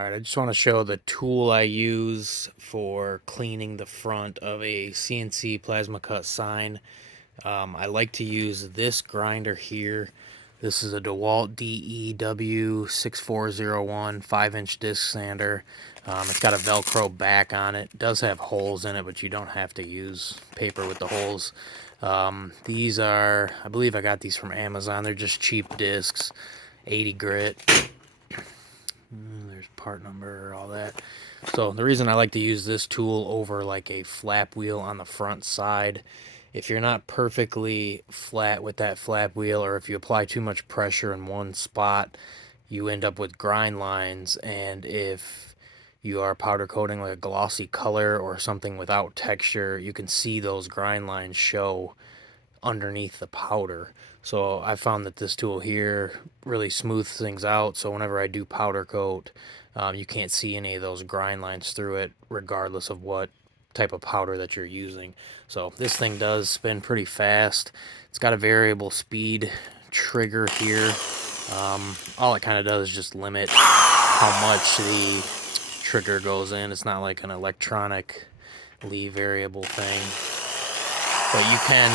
Alright, I just want to show the tool I use for cleaning the front of a CNC plasma cut sign. I like to use this grinder here. This is a DeWalt DEW6401 5-inch disc sander. It's got a Velcro back on it. It does have holes in it, but you don't have to use paper with the holes. These are, I believe I got these from Amazon. They're just cheap discs, 80 grit. There's part number, all that. So the reason I like to use this tool over like a flap wheel on the front side, if you're not perfectly flat with that flap wheel, or if you apply too much pressure in one spot, you end up with grind lines. And if you are powder coating like a glossy color or something without texture, you can see those grind lines show underneath the powder. So I found that this tool here really smooths things out. So whenever I do powder coat, you can't see any of those grind lines through it, regardless of what type of powder that you're using. So this thing does spin pretty fast. It's got a variable speed trigger here. All it kind of does is just limit how much the trigger goes in. It's not like an electronically variable thing, but you can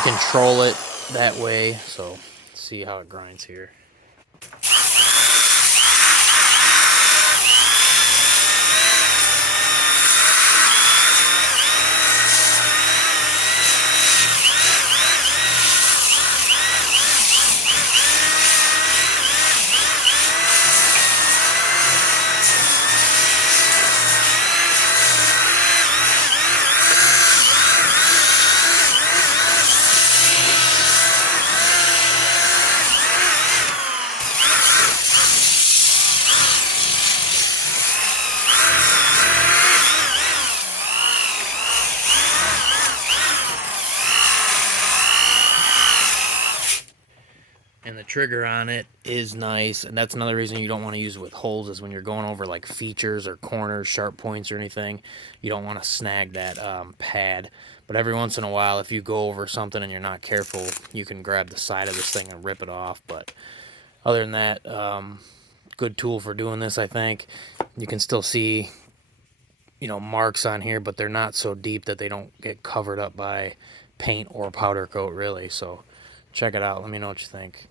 control it that way. So let's see how it grinds here. And the trigger on it is nice, and that's another reason you don't want to use it with holes, is when you're going over like features or corners, sharp points or anything, you don't want to snag that pad. But every once in a while, if you go over something and you're not careful, you can grab the side of this thing and rip it off. But other than that, good tool for doing this, I think. You can still see, marks on here, but they're not so deep that they don't get covered up by paint or powder coat, really. So check it out. Let me know what you think.